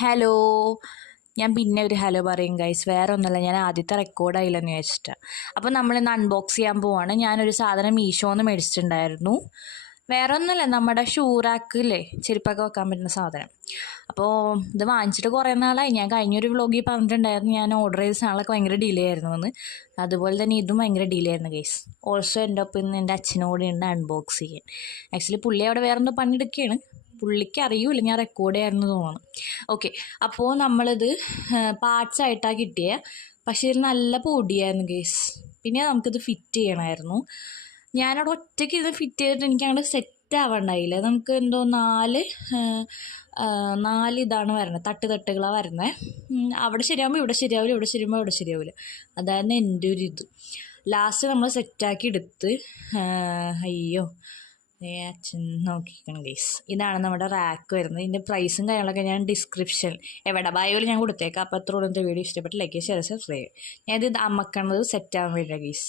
Hello. ഞാൻ പിന്നെ ഒരു ഹലോ പറയും ഗൈസ്. വേറെ ഒന്നുമല്ല, ഞാൻ ആദ്യത്തെ റെക്കോർഡായില്ലെന്ന് ചോദിച്ചിട്ടാണ്. അപ്പോൾ നമ്മളിന്ന് അൺബോക്സ് ചെയ്യാൻ പോവാണ്. ഞാനൊരു സാധനം മീഷോന്ന് മേടിച്ചിട്ടുണ്ടായിരുന്നു. വേറെ ഒന്നുമല്ല, നമ്മുടെ ഷൂ റാക്കില്ലേ, ചെരുപ്പൊക്കെ വെക്കാൻ പറ്റുന്ന സാധനം. അപ്പോൾ ഇത് വാങ്ങിച്ചിട്ട് കുറേ നാളായി. ഞാൻ കഴിഞ്ഞൊരു വ്ളോഗിൽ പറഞ്ഞിട്ടുണ്ടായിരുന്നു ഞാൻ ഓർഡർ ചെയ്ത സാധനങ്ങളൊക്കെ ഭയങ്കര ഡിലേ ആയിരുന്നു എന്ന്. അതുപോലെ തന്നെ ഇതും ഭയങ്കര ഡിലേ ആയിരുന്നു ഗൈസ്. ഓൾസോ എൻ്റെ ഒപ്പം ഇന്ന് എൻ്റെ അച്ഛനോട് ഉണ്ട് അൺബോക്സ് ചെയ്യാൻ. ആക്ച്വലി പുള്ളി അവിടെ വേറെ എന്തോ പണിയെടുക്കുകയാണ്. പുള്ളിക്ക് അറിയൂല ഞാൻ റെക്കോർഡ് ചെയ്യാമെന്ന് തോന്നുന്നു. ഓക്കെ, അപ്പോൾ നമ്മളിത് പാർട്സ് ആയിട്ടാണ് കിട്ടിയത്. പക്ഷേ ഇതിൽ നല്ല പൊടിയായിരുന്നു ഗേസ്. പിന്നെ നമുക്കിത് ഫിറ്റ് ചെയ്യണമായിരുന്നു. ഞാനവിടെ ഒറ്റയ്ക്ക് ഇത് ഫിറ്റ് ചെയ്തിട്ട് എനിക്ക് അങ്ങോട്ട് സെറ്റ് ആവണ്ടായില്ല. നമുക്ക് എന്തോ നാല് ഇതാണ് വരുന്നത്, തട്ടുകളാണ് വരുന്നത്. അവിടെ ശരിയാകുമ്പോൾ ഇവിടെ ശരിയാവില്ല, ഇവിടെ ശരിയാകുമ്പോൾ ഇവിടെ ശരിയാവില്ല. അതായിരുന്നു എൻ്റെ ഒരു ഇത്. ലാസ്റ്റ് നമ്മൾ സെറ്റാക്കി എടുത്ത് അയ്യോ അച്ഛൻ നോക്കിക്കണം ഗൈസ്. ഇതാണ് നമ്മുടെ റാക്ക് വരുന്നത്. ഇതിൻ്റെ പ്രൈസും കാര്യങ്ങളൊക്കെ ഞാൻ ഡിസ്ക്രിപ്ഷൻ ബയോയിൽ ഞാൻ കൊടുത്തേക്കാം. അപ്പോൾ അത്ര വീഡിയോ ഇഷ്ടപ്പെട്ട് ലൈക്ക് ഷെയർ സബ്സ്ക്രൈബ്. ഞാനിത് അമ്മക്കണത് സെറ്റ് ആവാൻ വേണ്ടിയാണ് ഗൈസ്.